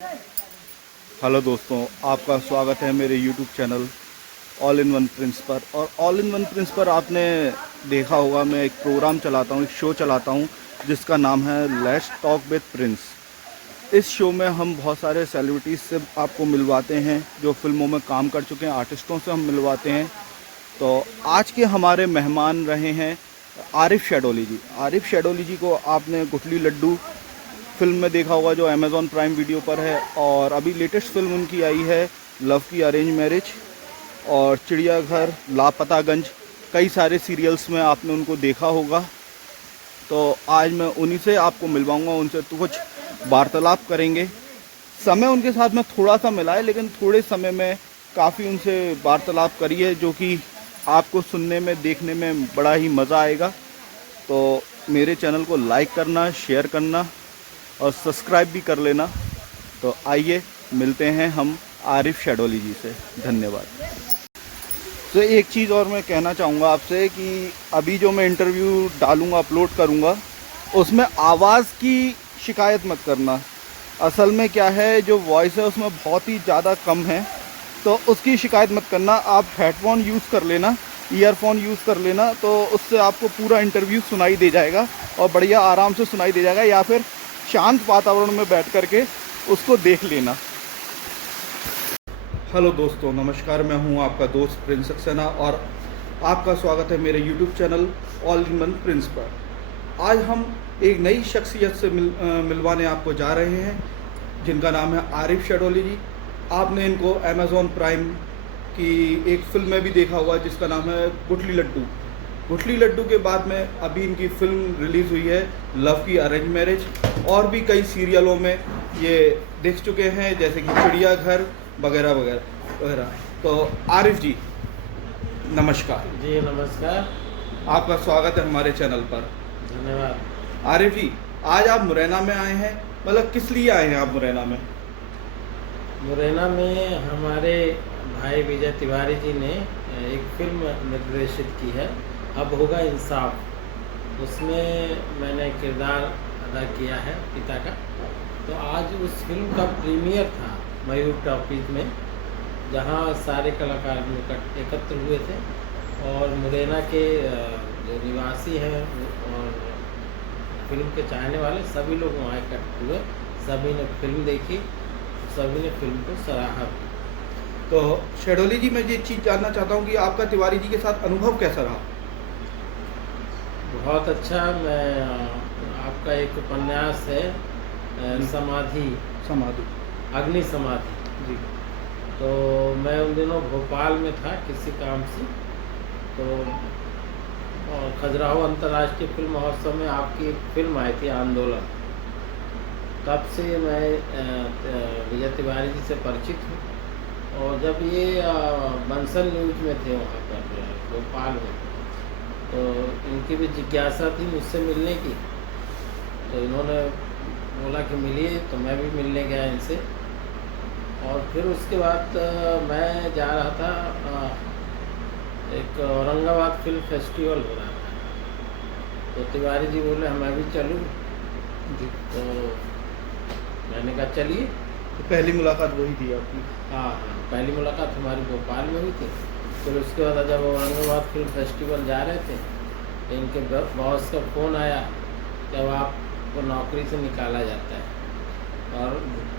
Hello दोस्तों, आपका स्वागत है मेरे YouTube channel all in one Prince पर। और ऑल इन वन प्रिंस पर आपने देखा होगा, मैं एक प्रोग्राम चलाता हूँ, एक शो चलाता हूँ जिसका नाम है लेट्स टॉक विद प्रिंस। इस शो में हम बहुत सारे सेलिब्रिटीज़ से आपको मिलवाते हैं, जो फिल्मों में काम कर चुके हैं, आर्टिस्टों से हम मिलवाते हैं। तो आज के हमारे मेहमान रहे हैं आरिफ शेडोली जी। आरिफ शेडोली जी को आपने गुठली लड्डू फिल्म में देखा होगा, जो अमेज़ॉन प्राइम वीडियो पर है। और अभी लेटेस्ट फिल्म उनकी आई है लव की अरेंज मैरिज, और चिड़ियाघर, लापतागंज, कई सारे सीरियल्स में आपने उनको देखा होगा। तो आज मैं उन्हीं से आपको मिलवाऊंगा, उनसे तो कुछ वार्तालाप करेंगे। समय उनके साथ में थोड़ा सा मिला है, लेकिन थोड़े समय में काफ़ी उनसे वार्तालाप करी है, जो कि आपको सुनने में, देखने में बड़ा ही मज़ा आएगा। तो मेरे चैनल को लाइक करना, शेयर करना और सब्सक्राइब भी कर लेना। तो आइए मिलते हैं हम आरिफ शेडोली जी से। धन्यवाद। तो एक चीज़ और मैं कहना चाहूँगा आपसे कि अभी जो मैं इंटरव्यू डालूँगा, अपलोड करूँगा, उसमें आवाज़ की शिकायत मत करना। असल में क्या है, जो वॉइस है उसमें बहुत ही ज़्यादा कम है, तो उसकी शिकायत मत करना। आप हेडफोन यूज़ कर लेना, ईयरफोन यूज़ कर लेना, तो उससे आपको पूरा इंटरव्यू सुनाई दे जाएगा और बढ़िया आराम से सुनाई दे जाएगा। या फिर शांत वातावरण में बैठ कर के उसको देख लेना। हेलो दोस्तों, नमस्कार। मैं हूं आपका दोस्त प्रिंस सक्सेना और आपका स्वागत है मेरे YouTube channel all in one Prince पर। आज हम एक नई शख्सियत से मिलवाने आपको जा रहे हैं, जिनका नाम है आरिफ शेडोली जी। आपने इनको अमेज़ॉन प्राइम की एक फिल्म में भी देखा हुआ, जिसका नाम है गुठली लड्डू। गुठली लड्डू के बाद में अभी इनकी फिल्म रिलीज़ हुई है लव की अरेंज मैरिज, और भी कई सीरियलों में ये देख चुके हैं, जैसे कि चिड़ियाघर वगैरह वगैरह वगैरह। तो आरिफ जी, नमस्कार। जी नमस्कार। आपका स्वागत है हमारे चैनल पर। धन्यवाद। आरिफ जी, आज आप मुरैना में आए हैं, मतलब किस लिए आए हैं आप मुरैना में? मुरैना में हमारे भाई विजय तिवारी जी ने एक फिल्म निर्देशित की है, अब होगा इंसाफ। उसमें मैंने किरदार अदा किया है पिता का। तो आज उस फिल्म का प्रीमियर था मयूर टॉकीज में, जहां सारे कलाकार एकत्र हुए थे और मुरैना के जो निवासी हैं और फिल्म के चाहने वाले सभी लोग वहाँ इकट्ठे हुए। सभी ने फिल्म देखी, सभी ने फिल्म को सराहा। तो शेडोली जी, मैं ये चीज़ जानना चाहता हूँ कि आपका तिवारी जी के साथ अनुभव कैसा रहा? बहुत अच्छा। मैं आपका एक उपन्यास है समाधि, समाधि। अग्नि समाधि जी। तो मैं उन दिनों भोपाल में था किसी काम से। तो खजुराहो अंतर्राष्ट्रीय फिल्म महोत्सव में आपकी एक फिल्म आई थी आंदोलन। तब से मैं विजय तिवारी जी से परिचित हूँ। और जब ये बंसल न्यूज में थे वहाँ पर भोपाल में, तो इनकी भी जिज्ञासा थी मुझसे मिलने की। तो इन्होंने बोला कि मिलिए, तो मैं भी मिलने गया इनसे। और फिर उसके बाद मैं जा रहा था, एक औरंगाबाद फिल्म फेस्टिवल हो रहा था, तो तिवारी जी बोले मैं भी चलूँ। जी। तो मैंने कहा चलिए। तो पहली मुलाकात वही थी आपकी? हाँ हाँ, पहली मुलाकात हमारी भोपाल में हुई थी। फिर उसके बाद जब औरंगाबाद फिल्म फेस्टिवल जा रहे थे, तो इनके बॉस का फ़ोन आया कि अब आपको नौकरी से निकाला जाता है। और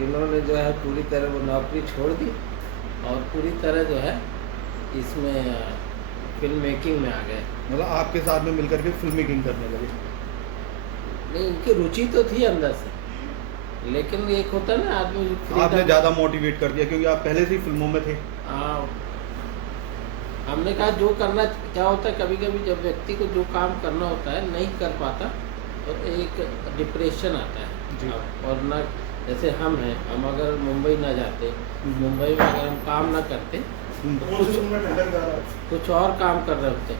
इन्होंने जो है पूरी तरह वो नौकरी छोड़ दी और पूरी तरह जो है इसमें फिल्म मेकिंग में आ गए। मतलब आपके साथ में मिलकर के फिल्म मेकिंग करने लगे? नहीं, इनकी रुचि तो थी अंदर से, लेकिन एक होता है ना आदमी आपने ज़्यादा मोटिवेट कर दिया, क्योंकि आप पहले से ही फिल्मों में थे। हमने कहा जो करना, क्या होता है कभी कभी जब व्यक्ति को जो काम करना होता है नहीं कर पाता, तो एक डिप्रेशन आता जी। है। और ना, जैसे हम हैं, हम अगर मुंबई ना जाते, मुंबई में अगर हम काम ना करते तो कुछ और काम कर रहे होते,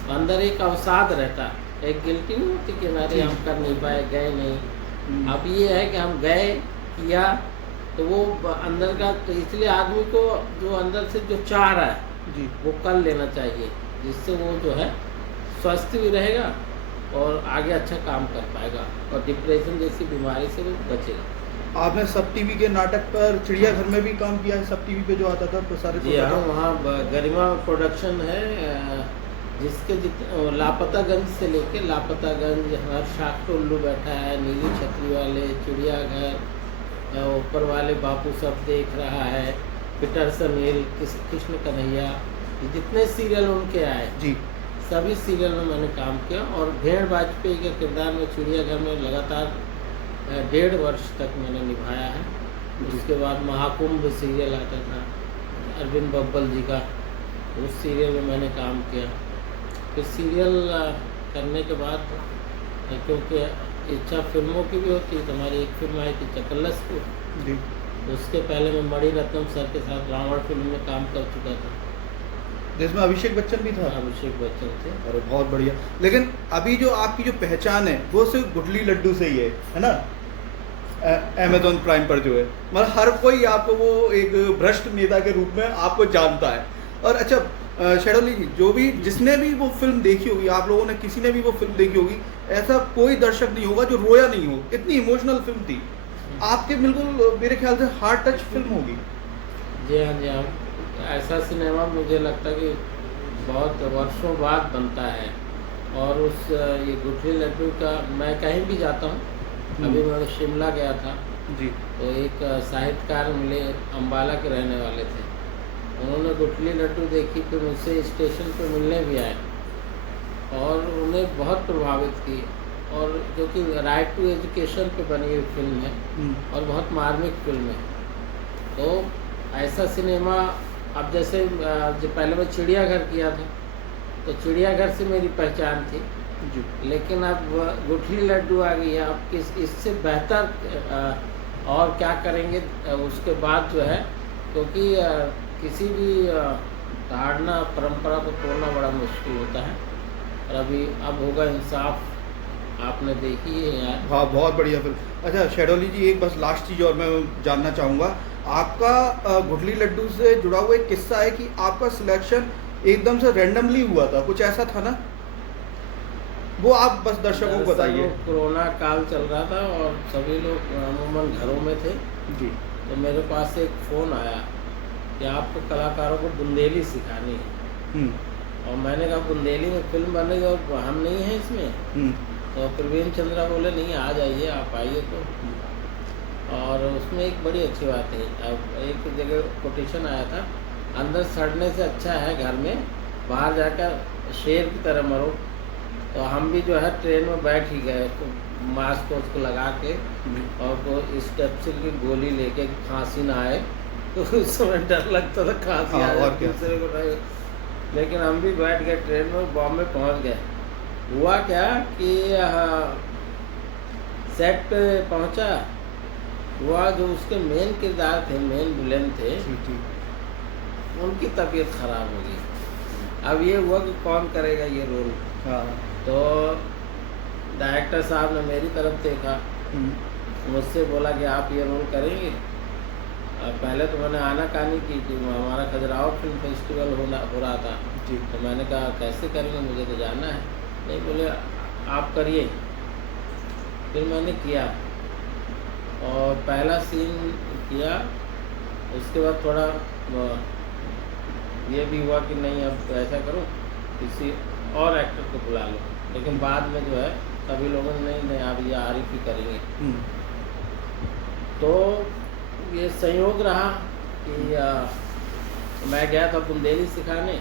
तो अंदर एक अवसाद रहता, एक गिल्टी नहीं होती कि अरे हम कर नहीं पाए, गए नहीं। अब ये है कि हम गए, किया, तो वो अंदर का, तो इसलिए आदमी को जो अंदर से जो चाह रहा है जी, वो कर लेना चाहिए, जिससे वो जो है स्वस्थ भी रहेगा और आगे अच्छा काम कर पाएगा और डिप्रेशन जैसी बीमारी से वो बचेगा। आपने सब टीवी के नाटक पर चिड़ियाघर में भी काम किया है, सब टीवी पे जो आता था प्रसारित जी होता हाँ, था। वहाँ गरिमा प्रोडक्शन है, जिसके लापतागंज से लेके लापतागंज, हर शाख को उल्लू बैठा है, नीली छतरी वाले, चिड़ियाघर, ऊपर वाले बापू सब देख रहा है, पीटरसन हिल, कृष्ण कन्हैया, ये जितने सीरियल उनके आए जी। सभी सीरियल में मैंने काम किया। और भेड़ वाजपेयी के किरदार में चिड़ियाघर में लगातार 1.5 वर्ष तक मैंने निभाया है। उसके बाद महाकुंभ सीरियल आता था अरविंद बब्बल जी का, उस सीरियल में मैंने काम किया। फिर सीरियल करने के बाद क्योंकि इच्छा फिल्मों की भी होती है, तो हमारी एक फिल्म आई थी चकल्लसपुर, जी। उसके पहले मैं मणिरत्नम सर के साथ रावण फिल्म में काम कर चुका था। जिसमें अभिषेक बच्चन भी था। अभिषेक बच्चन थे। अरे बहुत बढ़िया। लेकिन अभी जो आपकी जो पहचान है वो सिर्फ गुडली लड्डू से ही है ना? अमेजोन प्राइम पर जो है, मतलब हर कोई आपको वो एक भ्रष्ट नेता के रूप में आपको जानता है। और अच्छा शेडोली जी, जो भी जिसने भी वो फिल्म देखी होगी, आप लोगों ने किसी ने भी वो फिल्म देखी होगी, ऐसा कोई दर्शक नहीं होगा जो रोया नहीं हो, इतनी इमोशनल फिल्म थी आपके। बिल्कुल मेरे ख्याल से हार्ट टच फिल्म होगी। जी हाँ, जी हाँ। ऐसा सिनेमा मुझे लगता है कि बहुत वर्षों बाद बनता है। और उस ये गुठली लड्डू का मैं कहीं भी जाता हूँ, अभी मैं शिमला गया था जी। तो एक साहित्यकार मिले, अम्बाला के रहने वाले थे, उन्होंने गुठली लड्डू देखी, फिर मुझसे स्टेशन पे मिलने भी आए और उन्हें बहुत प्रभावित की। और क्योंकि राइट टू एजुकेशन पे बनी हुई फिल्म है और बहुत मार्मिक फिल्म है, तो ऐसा सिनेमा अब जैसे जो पहले मैं चिड़ियाघर किया था तो चिड़ियाघर से मेरी पहचान थी जी। लेकिन अब गुठली लड्डू आ गई है, अब किस इससे बेहतर और क्या करेंगे उसके बाद जो है, क्योंकि किसी भी धारणा परंपरा को तोड़ना बड़ा मुश्किल होता है। और अभी अब होगा इंसाफ, आपने देखी है यार। हाँ बहुत बढ़िया फिल्म। अच्छा शेडोली जी, एक बस लास्ट चीज़ और मैं जानना चाहूँगा, आपका गुठली लड्डू से जुड़ा हुआ एक किस्सा है कि आपका सिलेक्शन एकदम से रैंडमली हुआ था, कुछ ऐसा था ना? वो आप बस दर्शकों को बताइए। कोरोना काल चल रहा था और सभी लोग अमूमन घरों में थे, जी। तो मेरे पास एक फ़ोन आया कि आपको कलाकारों को बुंदेली सिखानी है। और मैंने कहा बुंदेली में फिल्म बनेगी और हम नहीं हैं इसमें। तो प्रवीण चंद्रा बोले नहीं, आ जाइए, आप आइए। तो और उसमें एक बड़ी अच्छी बात है, अब एक जगह कोटेशन आया था, अंदर सड़ने से अच्छा है घर में बाहर जाकर शेर की तरह मरो। तो हम भी जो है ट्रेन में बैठ ही गए, तो मास्क उसको लगा के और वो स्टेप्सिल की गोली लेके खांसी ना आए, तो उस समय डर लगता था खांसी आ जाए दूसरे को नहीं। लेकिन हम भी बैठ गए ट्रेन में, बॉम्बे पहुंच गए। हुआ क्या कि सेट पे पहुंचा, हुआ जो उसके मेन किरदार थे, मेन विलेन थे, उनकी तबीयत खराब हो गई। अब ये हुआ कि कौन करेगा ये रोल। तो डायरेक्टर साहब ने मेरी तरफ देखा, मुझसे बोला कि आप ये रोल करेंगे। पहले तो मैंने आनाकानी की कि हमारा खजुराहो फिल्म फेस्टिवल हो रहा था जी। तो मैंने कहा कैसे करेंगे, मुझे तो जाना है। नहीं, बोले आप करिए। फिर मैंने किया और पहला सीन किया, उसके बाद थोड़ा ये भी हुआ कि नहीं अब ऐसा करो किसी और एक्टर को बुला लो, लेकिन बाद में जो है सभी लोगों ने नहीं आप ये आरिफ ही करेंगे। तो ये संयोग रहा कि मैं गया था बुंदेली सिखाने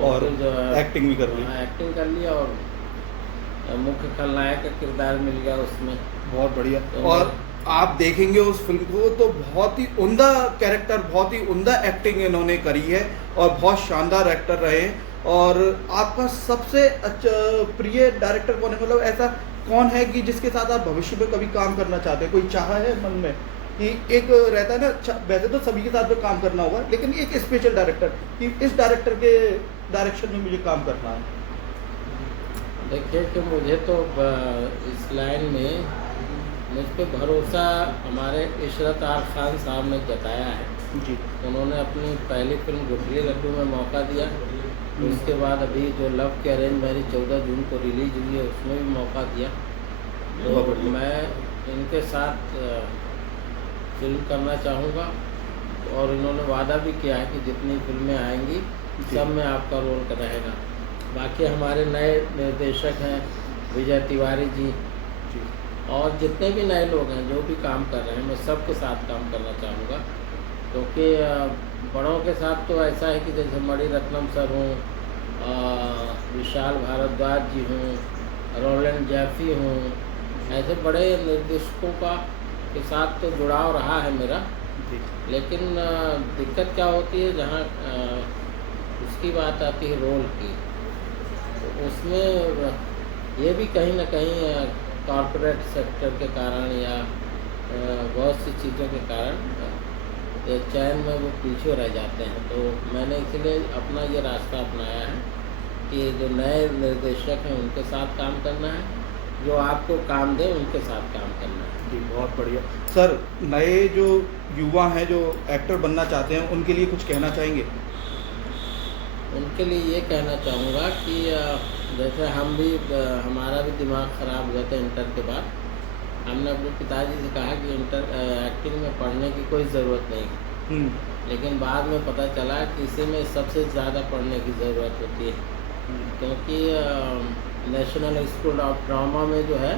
और जो एक्टिंग भी कर ली। एक्टिंग कर लिया और मुख्य खलनायक का किरदार मिल गया उसमें। बहुत बढ़िया। तो और आप देखेंगे उस फिल्म को तो बहुत ही उम्दा कैरेक्टर, बहुत ही उम्दा एक्टिंग इन्होंने करी है और बहुत शानदार एक्टर रहे। और आपका सबसे अच्छा प्रिय डायरेक्टर कौन है, मतलब ऐसा कौन है कि जिसके साथ आप भविष्य में कभी काम करना चाहते हैं? कोई चाह है मन में कि एक रहता है ना, वैसे तो सभी के साथ में काम करना होगा, लेकिन एक स्पेशल डायरेक्टर कि इस डायरेक्टर के डायरेक्शन में मुझे काम करना है? देखिए कि मुझे तो इस लाइन में मुझ पर भरोसा हमारे इशरत आर खान साहब ने जताया है जी। उन्होंने अपनी पहली फिल्म गुठली लड्डू में मौका दिया, उसके बाद अभी जो लव के अरेंज मैरिज 14 जून को रिलीज हुई है उसमें भी मौका दिया। तो मैं इनके साथ फिल्म करना चाहूँगा, और इन्होंने वादा भी किया है कि जितनी फिल्में आएंगी सब में आपका रोल रहेगा। बाकी हमारे नए निर्देशक हैं विजय तिवारी जी, और जितने भी नए लोग हैं जो भी काम कर रहे हैं, मैं सबके साथ काम करना चाहूँगा, क्योंकि बड़ों के साथ तो ऐसा है कि जैसे मणिरत्नम सर हों, विशाल भारद्वाज जी हों, रोलैंड जैफी हों, ऐसे बड़े निर्देशकों के साथ तो जुड़ाव रहा है मेरा। लेकिन दिक्कत क्या होती है, जहाँ उसकी बात आती है रोल की, तो उसमें ये भी कहीं ना कहीं कॉरपोरेट सेक्टर के कारण या बहुत सी चीज़ों के कारण चयन में वो पीछे रह जाते हैं। तो मैंने इसलिए अपना ये रास्ता अपनाया है कि जो नए निर्देशक हैं उनके साथ काम करना है, जो आपको काम दें उनके साथ काम करना है। जी, बहुत बढ़िया सर। नए जो युवा हैं जो एक्टर बनना चाहते हैं, उनके लिए कुछ कहना चाहेंगे? उनके लिए ये कहना चाहूँगा कि जैसे हम भी हमारा भी दिमाग ख़राब हुआ था इंटर के बाद। हमने अपने पिताजी से कहा कि एक्टिंग में पढ़ने की कोई ज़रूरत नहीं, लेकिन बाद में पता चला कि इसी में सबसे ज़्यादा पढ़ने की ज़रूरत होती है, क्योंकि नेशनल स्कूल ऑफ ड्रामा में जो है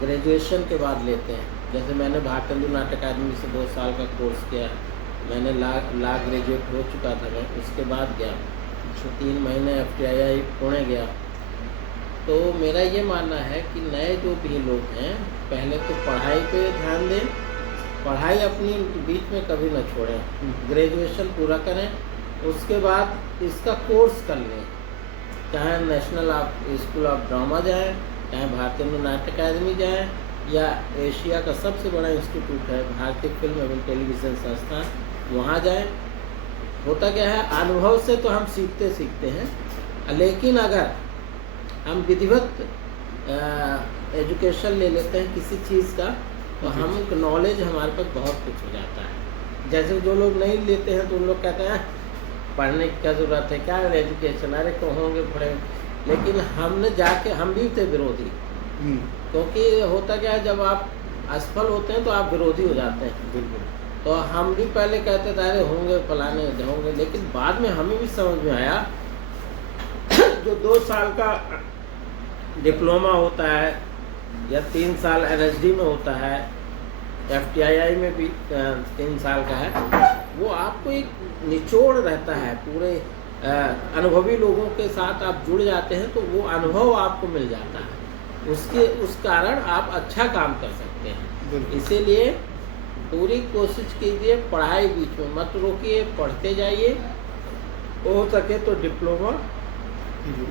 ग्रेजुएशन के बाद लेते हैं। जैसे मैंने भारतेंदु नाट्य अकादमी से 2 साल का कोर्स किया, मैंने ला ग्रेजुएट हो चुका था मैं, उसके बाद गया 3 महीने FTII पुणे गया। तो मेरा ये मानना है कि नए जो भी लोग हैं, पहले तो पढ़ाई पे ध्यान दें, पढ़ाई अपनी बीच में कभी न छोड़ें, ग्रेजुएशन पूरा करें, उसके बाद इसका कोर्स कर लें, चाहे नेशनल स्कूल ऑफ ड्रामा जाएं, चाहे भारतेंदु नाट्य अकादमी जाएं, या एशिया का सबसे बड़ा इंस्टीट्यूट है भारतीय फिल्म एवं टेलीविज़न संस्थान, वहाँ जाएं। होता क्या है, अनुभव से तो हम सीखते हैं, लेकिन अगर हम विधिवत एजुकेशन ले लेते हैं किसी चीज़ का, तो हम नॉलेज हमारे पास बहुत कुछ हो जाता है। जैसे जो लोग नहीं लेते हैं तो उन लोग कहते हैं पढ़ने की क्या ज़रूरत है, क्या एजुकेशन, अरे तो होंगे पढ़े। लेकिन हमने जाके, हम भी थे विरोधी, क्योंकि होता क्या है, जब आप असफल होते हैं तो आप विरोधी हो जाते हैं। बिल्कुल। तो हम भी पहले कहते थे अरे होंगे फलाने होंगे, लेकिन बाद में हमें भी समझ में आया जो 2 साल का डिप्लोमा होता है या 3 साल LSD में होता है, FTII में भी 3 साल का है, वो आपको एक निचोड़ रहता है। पूरे अनुभवी लोगों के साथ आप जुड़ जाते हैं तो वो अनुभव आपको मिल जाता है, उस कारण आप अच्छा काम कर सकते हैं। इसीलिए पूरी कोशिश कीजिए, पढ़ाई बीच में मत रोकिए, पढ़ते जाइए, हो सके तो डिप्लोमा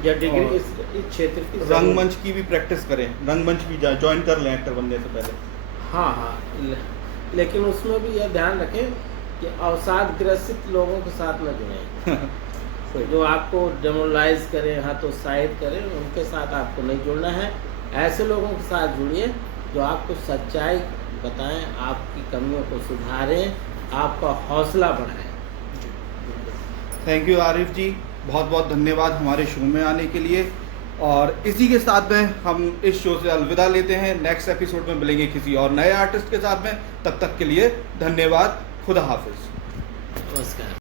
या डिग्री इस क्षेत्र की। रंगमंच की भी प्रैक्टिस करें, रंगमंच भी ज्वाइन कर लें एक्टर बनने से पहले। हाँ, लेकिन उसमें भी यह ध्यान रखें कि अवसाद ग्रसित लोगों के साथ न जुड़ें। जो आपको डेमोरलाइज करें, हतोत्साहित करें, उनके साथ आपको नहीं जुड़ना है। ऐसे लोगों के साथ जुड़िए जो आपको सच्चाई बताएं, आपकी कमियों को सुधारें, आपका हौसला बढ़ाएं। थैंक यू आरिफ जी, बहुत बहुत धन्यवाद हमारे शो में आने के लिए। और इसी के साथ में हम इस शो से अलविदा लेते हैं। नेक्स्ट एपिसोड में मिलेंगे किसी और नए आर्टिस्ट के साथ में। तब तक के लिए धन्यवाद। खुदा हाफिज। नमस्कार।